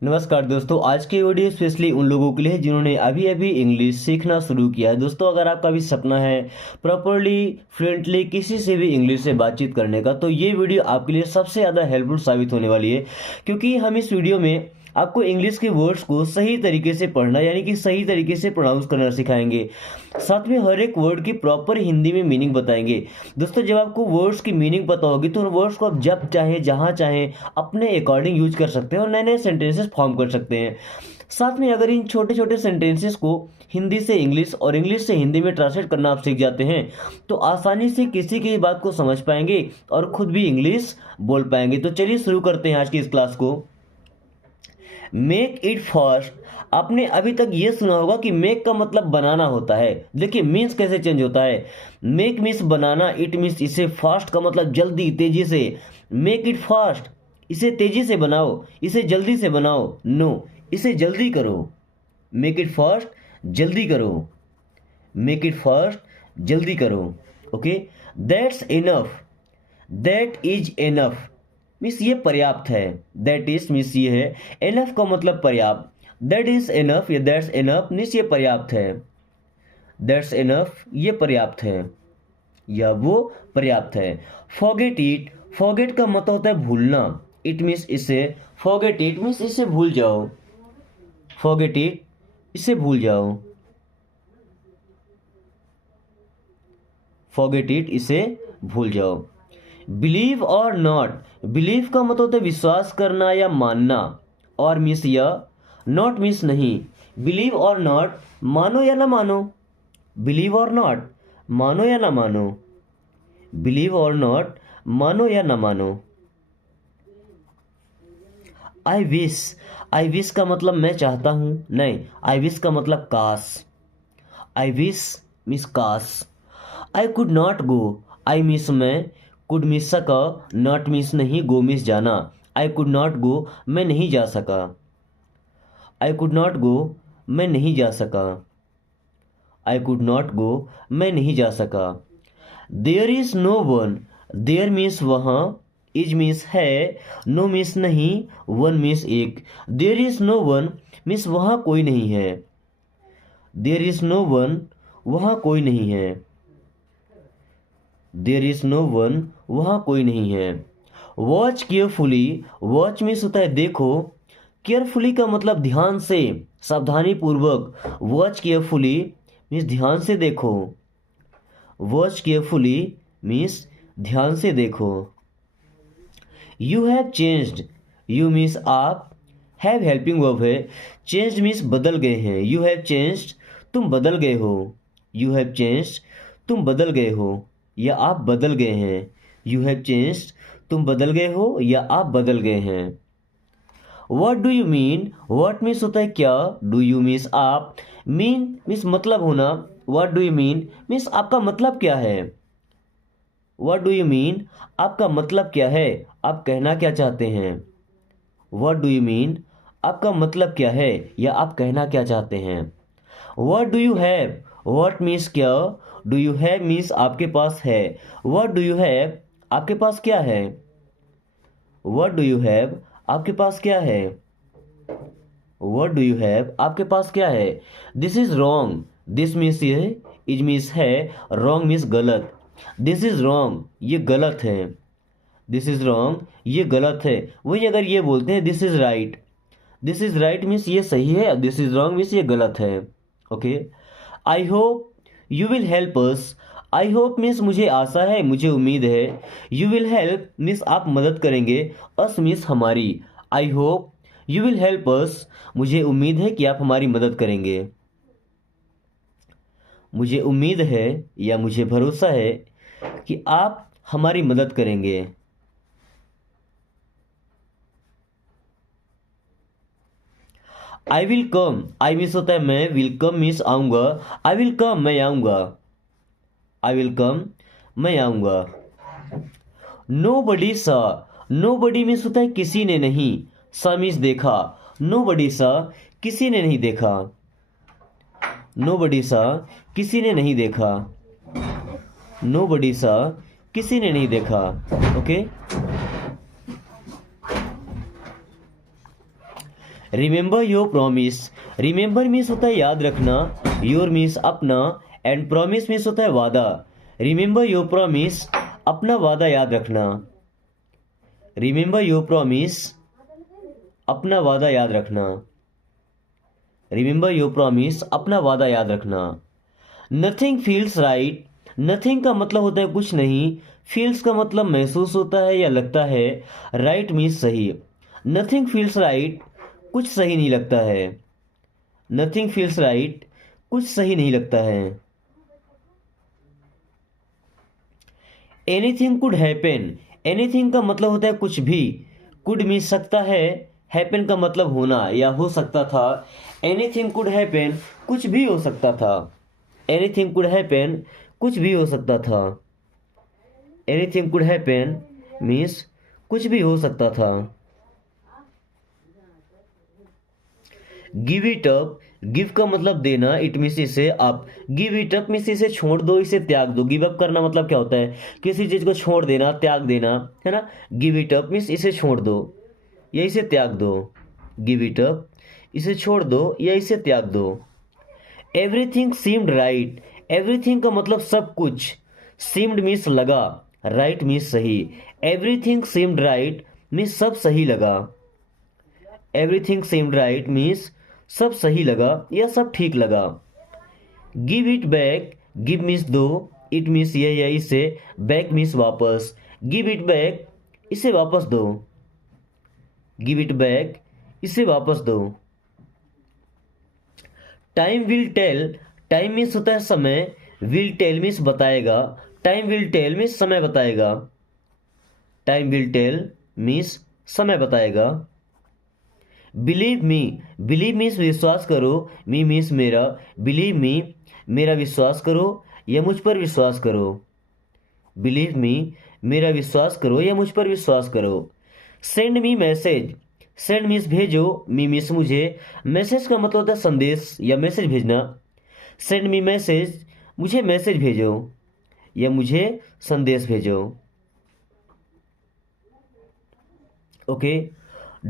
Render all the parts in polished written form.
नमस्कार दोस्तों, आज की वीडियो स्पेशली उन लोगों के लिए है जिन्होंने अभी अभी इंग्लिश सीखना शुरू किया है। दोस्तों, अगर आपका भी सपना है प्रॉपरली फ्लुएंटली किसी से भी इंग्लिश से बातचीत करने का, तो ये वीडियो आपके लिए सबसे ज़्यादा हेल्पफुल साबित होने वाली है, क्योंकि हम इस वीडियो में आपको इंग्लिश के वर्ड्स को सही तरीके से पढ़ना यानी कि सही तरीके से प्रोनाउंस करना सिखाएंगे। साथ में हर एक वर्ड की प्रॉपर हिंदी में मीनिंग बताएंगे। दोस्तों, जब आपको वर्ड्स की मीनिंग पता होगी तो उन वर्ड्स को आप जब चाहें जहाँ चाहें अपने अकॉर्डिंग यूज कर सकते हैं और नए नए सेंटेंसेस फॉर्म कर सकते हैं। साथ में अगर इन छोटे छोटे सेंटेंसेस को हिंदी से इंग्लिश और इंग्लिश से हिंदी में ट्रांसलेट करना आप सीख जाते हैं तो आसानी से किसी की बात को समझ पाएंगे और खुद भी इंग्लिश बोल पाएंगे। तो चलिए शुरू करते हैं आज की इस क्लास को। Make it fast. आपने अभी तक ये सुना होगा कि मेक का मतलब बनाना होता है। देखिए मीन्स कैसे चेंज होता है। Make means banana, it means इसे, फास्ट का मतलब जल्दी तेजी से। मेक इट फास्ट, इसे तेजी से बनाओ, इसे जल्दी से बनाओ। नो, इसे जल्दी करो। मेक इट फास्ट, जल्दी करो। मेक इट फास्ट, जल्दी करो। Okay, that's enough. That is enough means ये पर्याप्त है। दैट इज मीन्स ये है, एनफ का मतलब पर्याप्त। दैट इज एनफ या दैट्स एनफ मीन्स ये पर्याप्त है। दैट्स एनफ ये पर्याप्त है या वो पर्याप्त है। Forget it. फॉरगेट का मतलब होता है भूलना। इट मीन्स इसे, फॉरगेट इट मीन्स इसे भूल जाओ। फॉरगेट इट, इसे भूल जाओ। फॉरगेट इट, इसे भूल जाओ। बिलीव और नॉट। बिलीव का मतलब होता है विश्वास करना या मानना, और मिस या, नॉट मिस नहीं। बिलीव और नॉट, मानो या ना मानो। बिलीव और नॉट, मानो या ना मानो। बिलीव और नॉट, मानो या ना मानो। I wish. आई विश का मतलब मैं चाहता हूं, नहीं, आई विश का मतलब काश। आई विश मिस काश। I could not go. I miss मैं, कुड मिस सका, नॉट मिस नहीं, गो मिस जाना। आई कुड नॉट गो, मैं नहीं जा सका। आई कुड नॉट गो, मैं नहीं जा सका। आई कुड नॉट गो, मैं नहीं जा सका। There is no one. There means वहाँ, इज मीन्स है, नो मीन्स नहीं, वन मीन्स एक। There is no one means वहाँ कोई नहीं है। देयर इज नो वन, वहाँ कोई नहीं है। देयर इज नो वन, वहाँ कोई नहीं है। Watch carefully. वॉच मीन्स होता है देखो। केयरफुली का मतलब ध्यान से, सावधानी पूर्वक। वॉच केयरफुली मीन्स ध्यान से देखो। वॉच केयरफुली मीन्स ध्यान से देखो। You have changed. You means आप, हैव हेल्पिंग वर्ब है। चेंज्ड मीन्स बदल गए हैं। यू हैव चेंज्ड, तुम बदल गए हो। यू हैव चेंज्ड, तुम बदल गए हो या आप बदल गए हैं। यू हैव चेंज्ड, तुम बदल गए हो या आप बदल गए हैं। What do you mean. What means होता है क्या, डू यू मीन्स आप, मीन मीन्स मतलब होना। What do you mean means आपका मतलब क्या है। वट डू यू मीन, आपका मतलब क्या है, आप कहना क्या चाहते हैं। वट डू यू मीन, आपका मतलब क्या है या आप कहना क्या चाहते हैं। What do you have. What means क्या, डू यू हैव मीन्स आपके पास है। वट डू यू हैव, आपके पास क्या है। वट डू यू हैव, आपके पास क्या है। वट डू यू हैव, आपके पास क्या है। This is wrong. This means ये, इज मीन्स है, रॉन्ग मीन्स गलत। दिस इज रॉन्ग, ये गलत है। दिस इज रॉन्ग, ये गलत है। वही अगर ये बोलते हैं this is right. This is right means ये सही है, दिस इज रॉन्ग मीन्स ये गलत है। Okay, I hope you will help us. I hope means मुझे आशा है, मुझे उम्मीद है। यू विल हेल्प मीन्स आप मदद करेंगे, अस मीन्स हमारी। I hope you will help us, मुझे उम्मीद है कि आप हमारी मदद करेंगे। मुझे उम्मीद है या मुझे भरोसा है कि आप हमारी मदद करेंगे। I will come. I means होता है मैं, विल कम मीन्स आऊंगा। आई विल कम, मैं आऊंगा। आई विल कम, मैं आऊंगा। नो बडी सा। नो बडी मीन्स होता है किसी ने नहीं। सा मीन्स देखा। नो बडी सा, किसी ने नहीं देखा। नो बडी सा, किसी ने नहीं देखा। नो बडी सा, किसी ने नहीं देखा। Okay, remember your promise, remember means होता है याद रखना, योर मीन्स अपना, एंड प्रॉमिस मीन्स होता है वादा। रिमेंबर योर प्रॉमिस, अपना वादा याद रखना। रिमेंबर योर प्रॉमिस, अपना वादा याद रखना। रिमेंबर योर प्रॉमिस, अपना वादा याद रखना। नथिंग फील्स राइट, नथिंग का मतलब होता है कुछ नहीं, फील्स का मतलब महसूस होता है या लगता है, राइट मीन्स सही। नथिंग फील्स राइट, कुछ सही नहीं लगता है। नथिंग फील्स राइट, कुछ सही नहीं लगता है। एनीथिंग कुड हैपन, एनीथिंग का मतलब होता है कुछ भी, कुड मीन सकता है, हैपन का मतलब होना या हो सकता था। एनीथिंग कुड हैपन, कुछ भी हो सकता था। एनीथिंग कुड हैपन, कुछ भी हो सकता था। एनीथिंग कुड हैपन मीन्स कुछ भी हो सकता था। गिव इट अप, गिव का मतलब देना, इट मीन्स इसे up. Give it up means इसे छोड़ दो, इसे त्याग दो। गिव अप करना मतलब क्या होता है, किसी चीज को छोड़ देना, त्याग देना, है ना। गिव इट अप मीन्स इसे छोड़ दो या इसे त्याग दो। गिव इट अप, इसे छोड़ दो या इसे त्याग दो। एवरीथिंग सीम्ड राइट, एवरीथिंग का मतलब सब कुछ, सीम्ड मीन्स लगा, राइट मीन्स सही। एवरीथिंग सीम्ड राइट मीन्स सब सही लगा। एवरीथिंग सीम्ड राइट मीन्स सब सही लगा या सब ठीक लगा। Give it back, give means दो, इट मीन्स यह या इसे, बैक मीन्स वापस। गिव इट बैक, इसे वापस दो। गिव इट बैक, इसे वापस दो। Time will tell, time means होता है समय, विल टेल मीन्स बताएगा। टाइम विल टेल मीन्स समय बताएगा। टाइम विल टेल मीन्स समय बताएगा। बिलीव मी, बिलीव मीन्स विश्वास करो, मी मीन्स मेरा, बिलीव मी मेरा विश्वास करो या मुझ पर विश्वास करो। बिलीव मी मेरा विश्वास करो या मुझ पर विश्वास करो। Send me message, send means भेजो, मी मीन्स मुझे, मैसेज का मतलब होता है संदेश या मैसेज भेजना। सेंड मी मैसेज, मुझे मैसेज भेजो या मुझे संदेश भेजो। Okay.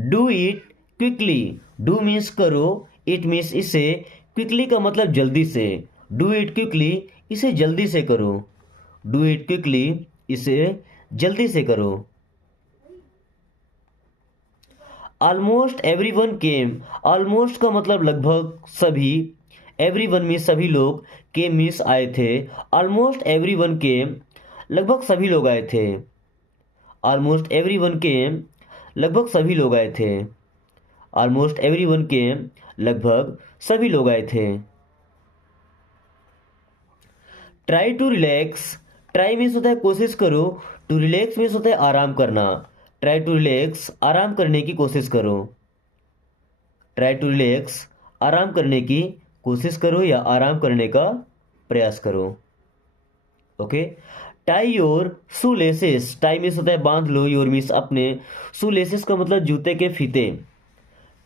Do it quickly, do means करो, इट मीन्स इसे, क्विकली का मतलब जल्दी से। डू इट क्विकली, इसे जल्दी से करो। डू इट क्विकली, इसे जल्दी से करो। Almost every one came, almost का मतलब लगभग सभी, एवरी वन मीन्स सभी लोग, केम मीन्स आए थे। ऑलमोस्ट एवरी वन केम, लगभग सभी लोग आए थे। ऑलमोस्ट एवरी वन केम, लगभग सभी लोग आए थे। ऑलमोस्ट एवरी वन केम, लगभग सभी लोग आए थे। Try to relax, try means होता है कोशिश करो, टू रिलैक्स मीन्स होता है आराम करना। ट्राई टू रिलैक्स, आराम करने की कोशिश करो। ट्राई टू रिलैक्स, आराम करने की कोशिश करो या आराम करने का प्रयास करो। Okay. Tie your shoe laces, tie means होता है बांध लो, योर मीन्स अपने, शू लेसेस का मतलब जूते के फीते।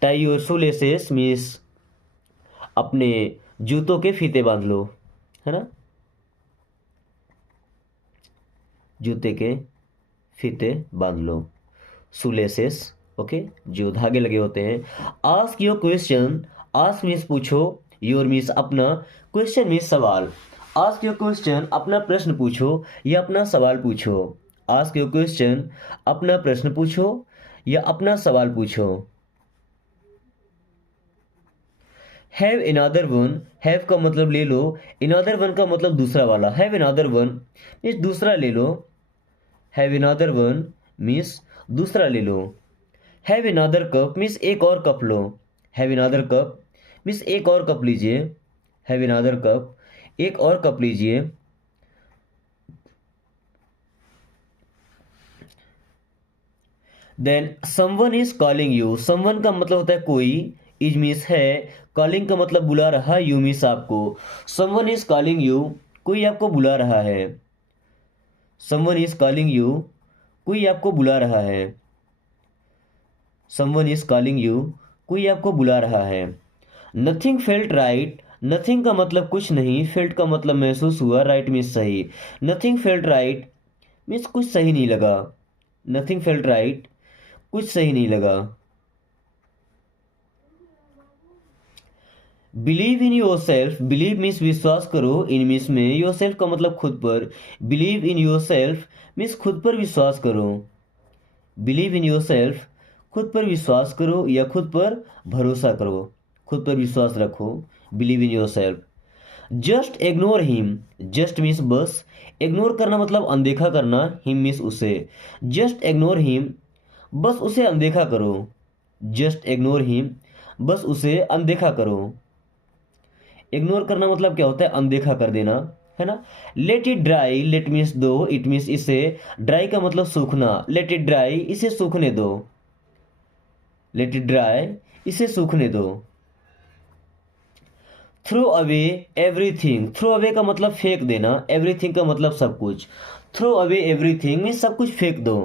Tie your shoe laces means अपने जूतों के फीते बांध लो, है ना, जूते के फीते बांध लो, सुलेसेस। ओके, जो धागे लगे होते हैं। Ask your question, ask means पूछो, योर मीन्स अपना, क्वेश्चन मीन्स सवाल। आस्क योर क्वेश्चन, अपना प्रश्न पूछो या अपना सवाल पूछो। आस्क योर क्वेश्चन, अपना प्रश्न पूछो या अपना सवाल पूछो। हैव अनदर वन, हैव का मतलब ले लो, अनदर वन का मतलब दूसरा वाला। हैव अनदर वन मीन्स दूसरा ले लो। हैव अनदर वन मीन्स दूसरा ले लो। हैव अनदर कप मीन्स एक और cup low. Have another cup means एक और कप लीजिए। हैव अनदर कप, एक और कप लीजिए। Then someone is calling you, someone का मतलब होता है कोई, इज मीन्स है, कॉलिंग का मतलब बुला रहा, यू मीन्स आपको। समवन इज कॉलिंग यू, कोई आपको बुला रहा है। समवन इज कॉलिंग यू, कोई आपको बुला रहा है। समवन इज कॉलिंग यू, कोई आपको बुला रहा है। नथिंग फेल्ट राइट, नथिंग का मतलब कुछ नहीं, फेल्ट का मतलब महसूस हुआ, राइट मीन्स सही। नथिंग फेल्ट राइट मीन्स कुछ सही नहीं लगा। नथिंग फेल्ट राइट, कुछ सही नहीं लगा। Believe in your self, believe means विश्वास करो, इन मीन्स में, योर सेल्फ का मतलब खुद पर, believe in your self means खुद पर विश्वास करो, बिलीव इन योर सेल्फ खुद पर विश्वास करो या खुद पर भरोसा करो, खुद पर विश्वास रखो, believe in your self. Just ignore him, just means बस, इग्नोर करना मतलब अनदेखा करना, हिम मीन्स उसे, जस्ट इग्नोर हिम बस उसे अनदेखा करो, जस्ट इग्नोर हिम बस उसे अनदेखा करो। इग्नोर करना मतलब क्या होता है, अनदेखा कर देना, है ना। Let it dry, let means दो, इट मीन्स इसे, ड्राई का मतलब सूखना, लेट इट ड्राई इसे सूखने दो, लेट इट ड्राई इसे सूखने दो। Throw away everything, throw away का मतलब फेंक देना, एवरीथिंग का मतलब सब कुछ, थ्रो अवे एवरीथिंग मीन्स सब कुछ फेंक दो,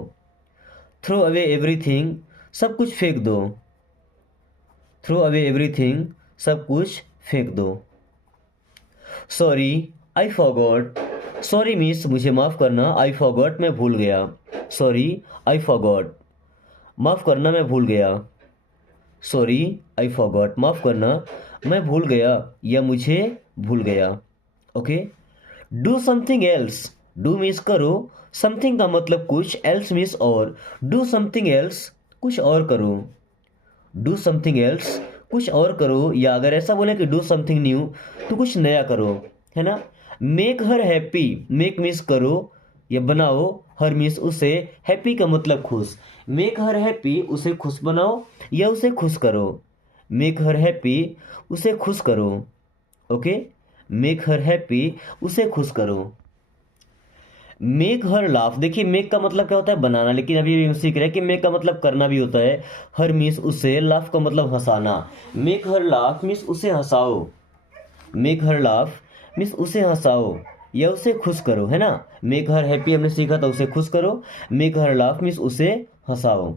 थ्रो अवे एवरीथिंग सब कुछ फेंक दो, थ्रो अवे एवरीथिंग सब कुछ फेंक दो। Sorry I forgot, sorry means मुझे माफ़ करना, आई फॉरगॉट मैं भूल गया, सॉरी आई फॉरगॉट माफ़ करना मैं भूल गया, सॉरी आई फॉरगॉट माफ़ करना मैं भूल गया या मुझे भूल गया। Okay. Do something else, do means करो, समथिंग का मतलब कुछ, एल्स मीन्स और, डू समथिंग एल्स कुछ और करो, डू समथिंग एल्स कुछ और करो, या अगर ऐसा बोले कि डू समथिंग न्यू तो कुछ नया करो, है ना। Make her happy, make means करो या बनाओ, हर मीन्स उसे, हैप्पी का मतलब खुश, मेक हर हैप्पी उसे खुश बनाओ या उसे खुश करो, मेक हर हैप्पी उसे खुश करो। ओके, मेक हर हैप्पी उसे खुश करो। मेक हर लाफ, देखिए मेक का मतलब क्या होता है, बनाना, लेकिन अभी हम सीख रहे हैं कि मेक का मतलब करना भी होता है, हर मीन्स उसे, लाफ का मतलब हंसाना, मेक हर लाफ मीन्स उसे हंसाओ, मेक हर लाफ मीन्स उसे हंसाओ या उसे खुश करो, है ना। मेक हर हैप्पी हमने सीखा था, उसे खुश करो, मेक हर लाफ मीन्स उसे हंसाओ।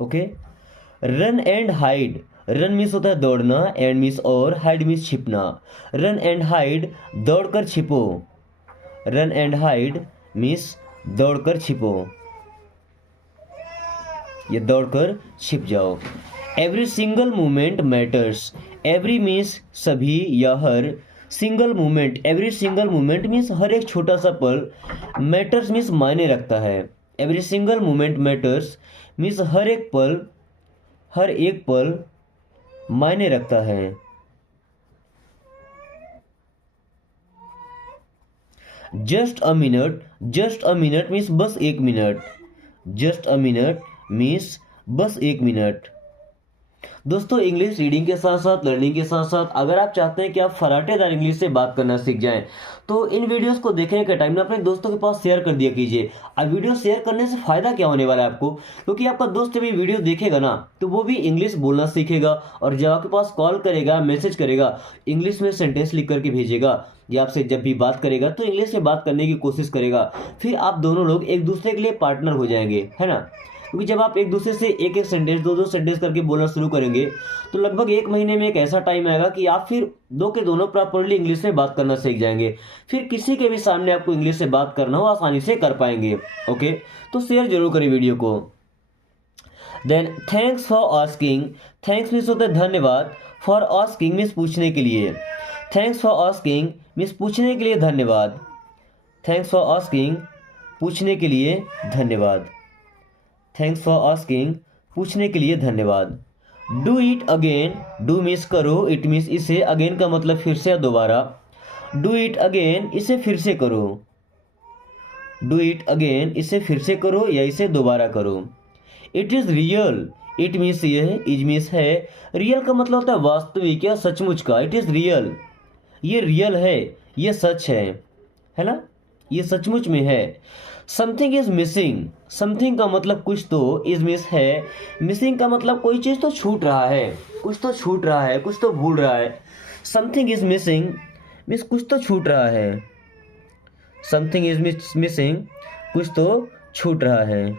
Okay. Run and hide, run means होता है दौड़ना, एंड मीन्स और, हाइड मीन्स छिपना, रन एंड हाइड दौड़कर छिपो, रन एंड हाइड मीन्स दौड़कर छिपो या दौड़कर छिप जाओ। Every single movement matters, every means सभी या हर, single movement, every single movement means हर एक छोटा सा पल, मैटर्स मीन्स मायने रखता है, every single movement matters means हर एक पल, हर एक पल मायने रखता है। Just a minute, just a minute means बस एक minute, just a minute means बस एक मिनट। दोस्तों, इंग्लिश रीडिंग के साथ साथ, लर्निंग के साथ साथ, अगर आप चाहते हैं कि आप फराटेदार इंग्लिश से बात करना सीख जाएं, तो इन वीडियोस को देखने के टाइम में अपने दोस्तों के पास शेयर कर दिया कीजिए। अब वीडियो शेयर करने से फ़ायदा क्या होने वाला है आपको, क्योंकि आपका दोस्त भी वीडियो देखेगा ना, तो वो भी इंग्लिश बोलना सीखेगा, और जब आपके पास कॉल करेगा, मैसेज करेगा, इंग्लिश में सेंटेंस लिख करके भेजेगा, या आपसे जब भी बात करेगा तो इंग्लिश में बात करने की कोशिश करेगा। फिर आप दोनों लोग एक दूसरे के लिए पार्टनर हो जाएंगे, है ना। क्योंकि जब आप एक दूसरे से एक एक सेंटेंस, दो दो सेंटेंस करके बोलना शुरू करेंगे, तो लगभग एक महीने में एक ऐसा टाइम आएगा कि आप फिर दो के दोनों प्रॉपरली इंग्लिश में बात करना सीख जाएंगे। फिर किसी के भी सामने आपको इंग्लिश से बात करना हो, आसानी से कर पाएंगे। ओके, तो शेयर जरूर करें वीडियो को। Then thanks for asking, thanks means होता है धन्यवाद, फॉर आस्किंग मीन्स पूछने के लिए, थैंक्स फॉर आस्किंग मीन्स पूछने के लिए धन्यवाद, थैंक्स फॉर आस्किंग पूछने के लिए धन्यवाद, थैंक्स फॉर आस्किंग पूछने के लिए धन्यवाद। Do it again, do means करो, इट मीन्स इसे, अगेन का मतलब फिर से या दोबारा, डू इट अगेन इसे फिर से करो, डू इट अगेन इसे फिर से करो या इसे दोबारा करो। It is real, it means ये, इज मीन्स है, रियल का मतलब होता है वास्तविक या सचमुच का, इट इज़ रियल, ये रियल है, ये सच है ना, ये सचमुच में है। समथिंग इज मिसिंग, समथिंग का मतलब कुछ तो, इज मिस है, मिसिंग का मतलब कोई चीज़ तो छूट रहा है, कुछ तो छूट रहा है, कुछ तो भूल रहा है। समथिंग इज मिसिंग मीन्स कुछ तो छूट रहा है, समथिंग इज मिसिंग कुछ तो छूट रहा है।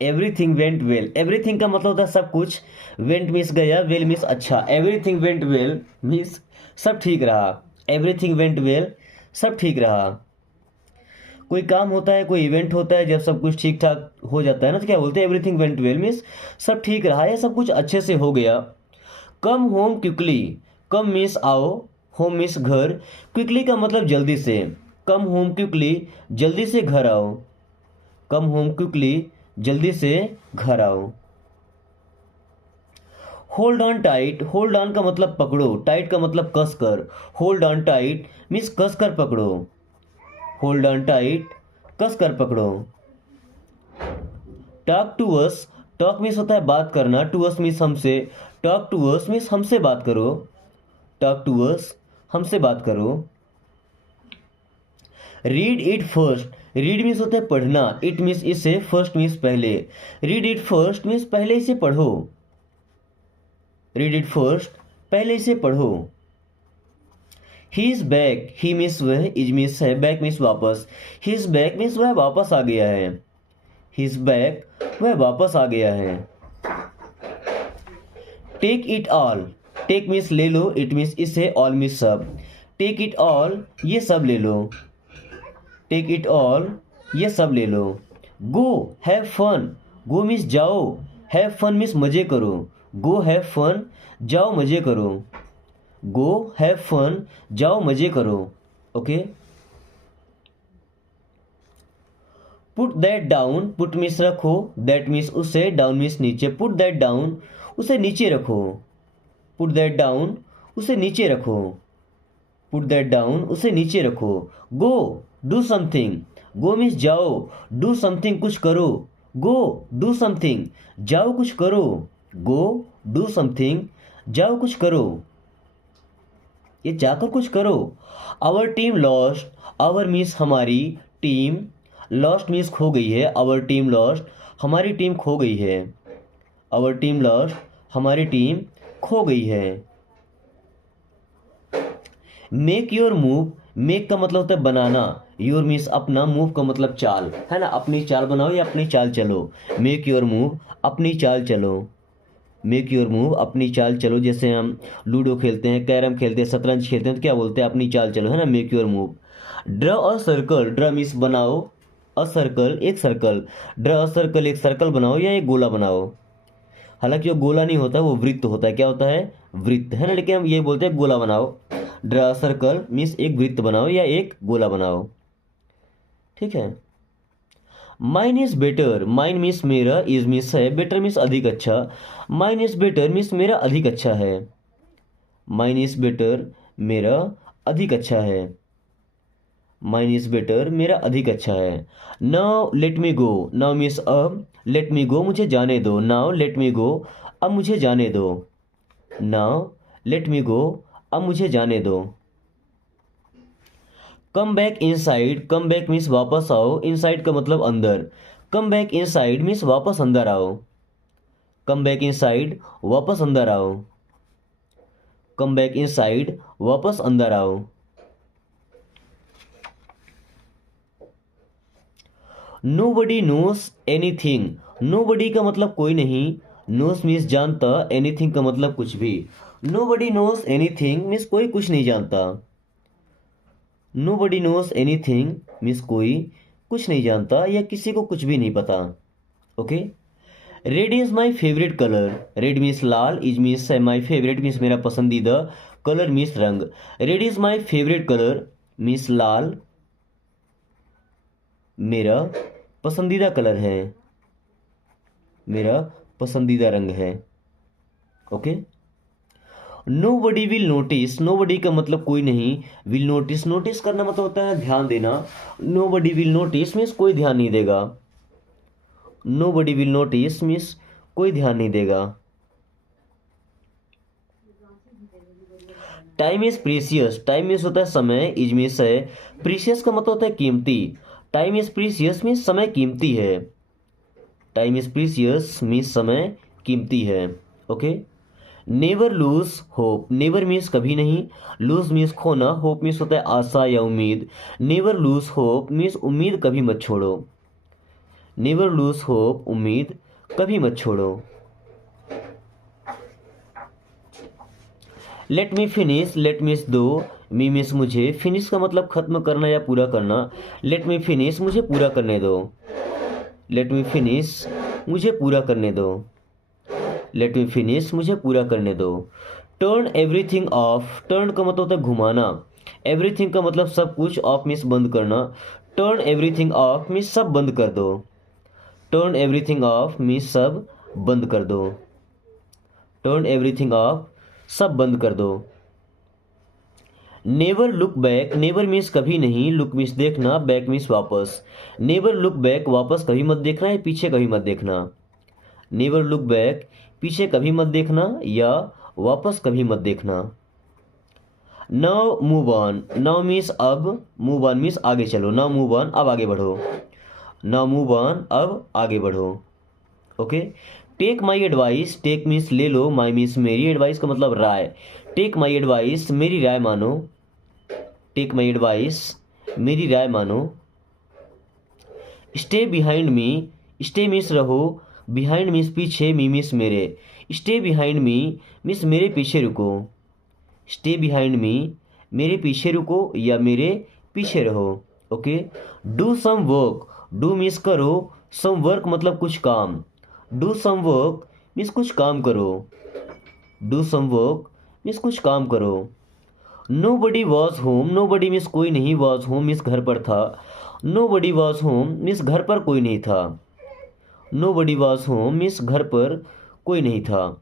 एवरीथिंग वेंट वेल, एवरीथिंग का मतलब होता है सब कुछ, वेंट मीन्स गया, वेल मीन्स अच्छा, एवरीथिंग वेंट वेल मीन्स सब ठीक रहा, एवरीथिंग वेंट वेल सब ठीक रहा। कोई काम होता है, कोई इवेंट होता है, जब सब कुछ ठीक ठाक हो जाता है ना, तो क्या बोलते हैं, एवरीथिंग वेंट वेल, मीन्स सब ठीक रहा है, सब कुछ अच्छे से हो गया। Come home quickly, come means आओ, होम मीन्स घर, क्विकली का मतलब जल्दी से। कम होम क्विकली, जल्दी से घर आओ। कम होम क्विकली, जल्दी से घर आओ। Hold on tight, hold on का मतलब पकड़ो, टाइट का मतलब कस कर। होल्ड ऑन टाइट मीन्स कस कर पकड़ो। होल्ड ऑन टाइट, कस कर पकड़ो। Talk to us, talk means होता है बात करना, टू अस मीन्स हमसे। टॉक टू अस मीन्स हमसे बात करो। टॉक टू अस, हमसे बात करो। Read it first, read means होता है पढ़ना, इट मीन्स इसे, फर्स्ट मीन्स पहले। रीड इट फर्स्ट मीन्स पहले इसे पढ़ो। रीड इट फर्स्ट, पहले इसे पढ़ो। He is back, he means वह, इज मीन्स है, बैक मीन्स वापस। ही इज बैक मीन्स वह वापस आ गया है। ही इज बैक, वह वापस आ गया है। Take it all, take means ले लो, इट मीन्स इसे, ऑल मीन्स सब। टेक इट ऑल, ये सब ले लो। टेक इट ऑल, ये सब ले लो। Go have fun, go means जाओ, हैव फन मीन्स मजे करो। गो हैव फन, जाओ मजे करो। गो हैव फन, जाओ मजे करो। Okay. Put that down, put means रखो, दैट मीन्स उसे, डाउन मीन्स नीचे। पुट दैट डाउन, उसे नीचे रखो। पुट दैट डाउन, उसे नीचे रखो। पुट दैट डाउन, उसे नीचे रखो। Go do something, go means जाओ, डू समथिंग कुछ करो। गो डू समथिंग, जाओ कुछ करो। गो डू समथिंग, जाओ कुछ करो, ये जाकर कुछ करो। Our team lost, our means हमारी, टीम, लॉस्ट मीन्स खो गई है। आवर टीम लॉस्ट, हमारी टीम खो गई है। आवर टीम लॉस्ट, हमारी टीम खो गई है। मेक योर मूव, मेक का मतलब होता है बनाना, योर मीन्स अपना, मूव का मतलब चाल, है ना, अपनी चाल बनाओ या अपनी चाल चलो। मेक योर मूव, अपनी चाल चलो। मेक योर मूव, अपनी चाल चलो। जैसे हम लूडो खेलते हैं, कैरम खेलते हैं, शतरंज खेलते हैं, तो क्या बोलते हैं, अपनी चाल चलो, है ना, make your move. Draw a circle, draw means बनाओ, अ सर्कल एक सर्कल। ड्रॉ अ सर्कल, एक सर्कल बनाओ या एक गोला बनाओ। हालांकि वो गोला नहीं होता, वो वृत्त होता है। क्या होता है, वृत्त, है ना, लेकिन हम ये बोलते हैं गोला बनाओ। ड्रॉ अ सर्कल मीन्स एक वृत्त बनाओ या एक गोला बनाओ। ठीक है। Mine is better, mine means मेरा, इज मीन्स है, बेटर मीन्स अधिक अच्छा। माइन इज बेटर मीन्स मेरा अधिक अच्छा है। माइन इज बेटर, मेरा अधिक अच्छा है। माइन इज बेटर, मेरा अधिक अच्छा है। नाउ लेट मी गो, नाउ मीन्स अब, लेट मी गो मुझे जाने दो। नाउ लेट मी गो, अब मुझे जाने दो। नाउ लेट मी गो, अब मुझे जाने दो। Come back inside, come back means वापस आओ, इनसाइड का मतलब अंदर। कम बैक इनसाइड मीन्स वापस अंदर आओ। कम बैक इनसाइड, वापस अंदर आओ। कम बैक इनसाइड, वापस अंदर आओ। नोबडी नोस एनीथिंग, नोबडी का मतलब कोई नहीं, नोस मीन्स जानता, एनीथिंग का मतलब कुछ भी। नोबडी नोस एनीथिंग मीन्स कोई कुछ नहीं जानता। नोबडी नोस एनीथिंग मीन्स कोई कुछ नहीं जानता या किसी को कुछ भी नहीं पता। Okay. Red is my favourite colour, red means लाल, इज मीन्स है, माई फेवरेट मीन्स मेरा पसंदीदा, कलर मीन्स रंग। Red is my favourite colour means लाल मेरा पसंदीदा कलर है, मेरा पसंदीदा रंग है। Okay. Nobody will notice, nobody का मतलब कोई नहीं, विल नोटिस, नोटिस करना मतलब होता है ध्यान देना। Nobody will notice means कोई ध्यान नहीं देगा। Nobody will notice means कोई ध्यान नहीं देगा। Time is precious, time means होता है समय, इज मीन्स है, प्रीसियस का मतलब होता है कीमती। टाइम इज प्रीसियस मीन्स समय कीमती है। टाइम इज प्रीसियस मीन्स समय कीमती है। Okay. Never lose hope, never means कभी नहीं, लूज मीन्स खोना, होप मीन्स होता है आशा या उम्मीद। नेवर लूज होप मीन्स उम्मीद कभी मत छोड़ो। नेवर लूज होप, उम्मीद कभी मत छोड़ो। Let me finish, let means दो, मी मीन्स मुझे, फिनिश का मतलब खत्म करना या पूरा करना। लेट मी फिनिश, मुझे पूरा करने दो। लेट मी फिनिश, मुझे पूरा करने दो। लेट मी फिनिश, मुझे पूरा करने दो। टर्न एवरीथिंग ऑफ, टर्न का मतलब होता है घुमाना, एवरीथिंग का मतलब सब कुछ, ऑफ मीन्स बंद करना। टर्न एवरीथिंग ऑफ मीन्स सब बंद कर दो। टर्न एवरीथिंग ऑफ मीन्स सब बंद कर दो। टर्न एवरीथिंग ऑफ, सब बंद कर दो। Never look back, never means कभी नहीं, लुक मीन्स देखना, बैक मीन्स वापस। नेवर लुक बैक, वापस कभी मत देखना या पीछे कभी मत देखना। नेवर लुक बैक, पीछे कभी मत देखना या वापस कभी मत देखना। Now move on, now means अब, मूव ऑन मीन्स आगे चलो। नाउ मूव ऑन, अब आगे बढ़ो। नाउ मूव ऑन, अब आगे बढ़ो। Okay. Take my advice, take means ले लो, माई मीन्स मेरी, एडवाइस का मतलब राय। टेक माई एडवाइस, मेरी राय मानो। टेक माई एडवाइस, मेरी राय मानो। Stay behind me, stay means रहो, बिहाइंड मीन्स पीछे, मी मीन्स मेरे। स्टे बिहाइंड मी मीन्स मेरे पीछे रुको। स्टे बिहाइंड मी, मेरे पीछे रुको या मेरे पीछे रहो। Okay. Do some work, do means करो, सम वर्क मतलब कुछ काम। डू सम वर्क मीन्स कुछ काम करो। डू सम वर्क मीन्स कुछ काम करो। Nobody was home, nobody means कोई नहीं, वॉज होम मीन्स घर पर था। Nobody was home means घर पर कोई नहीं था। Nobody was home means घर पर कोई नहीं था।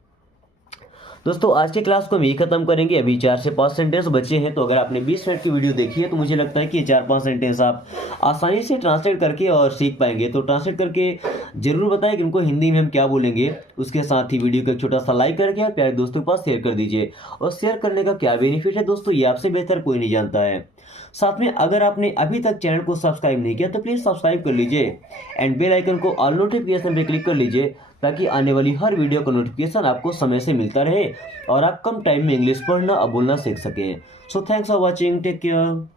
दोस्तों आज के क्लास को हम यही खत्म करेंगे। अभी 4 से 5 सेंटेंस बचे हैं, तो अगर आपने 20 मिनट की वीडियो देखी है तो मुझे लगता है कि ये 4-5 सेंटेंस आप आसानी से ट्रांसलेट करके और सीख पाएंगे। तो ट्रांसलेट करके जरूर बताएं कि उनको हिंदी में हम क्या बोलेंगे। उसके साथ ही वीडियो को एक छोटा सा लाइक करके और प्यारे दोस्तों के पास शेयर कर दीजिए। और शेयर करने का क्या बेनिफिट है दोस्तों, ये आपसे बेहतर कोई नहीं जानता है। साथ में अगर आपने अभी तक चैनल को सब्सक्राइब नहीं किया तो प्लीज़ सब्सक्राइब कर लीजिए एंड बेल आइकन को ऑल नोटिफिकेशन पे क्लिक कर लीजिए, ताकि आने वाली हर वीडियो का नोटिफिकेशन आपको समय से मिलता रहे और आप कम टाइम में इंग्लिश पढ़ना और बोलना सीख सकें। So thanks for watching, take care.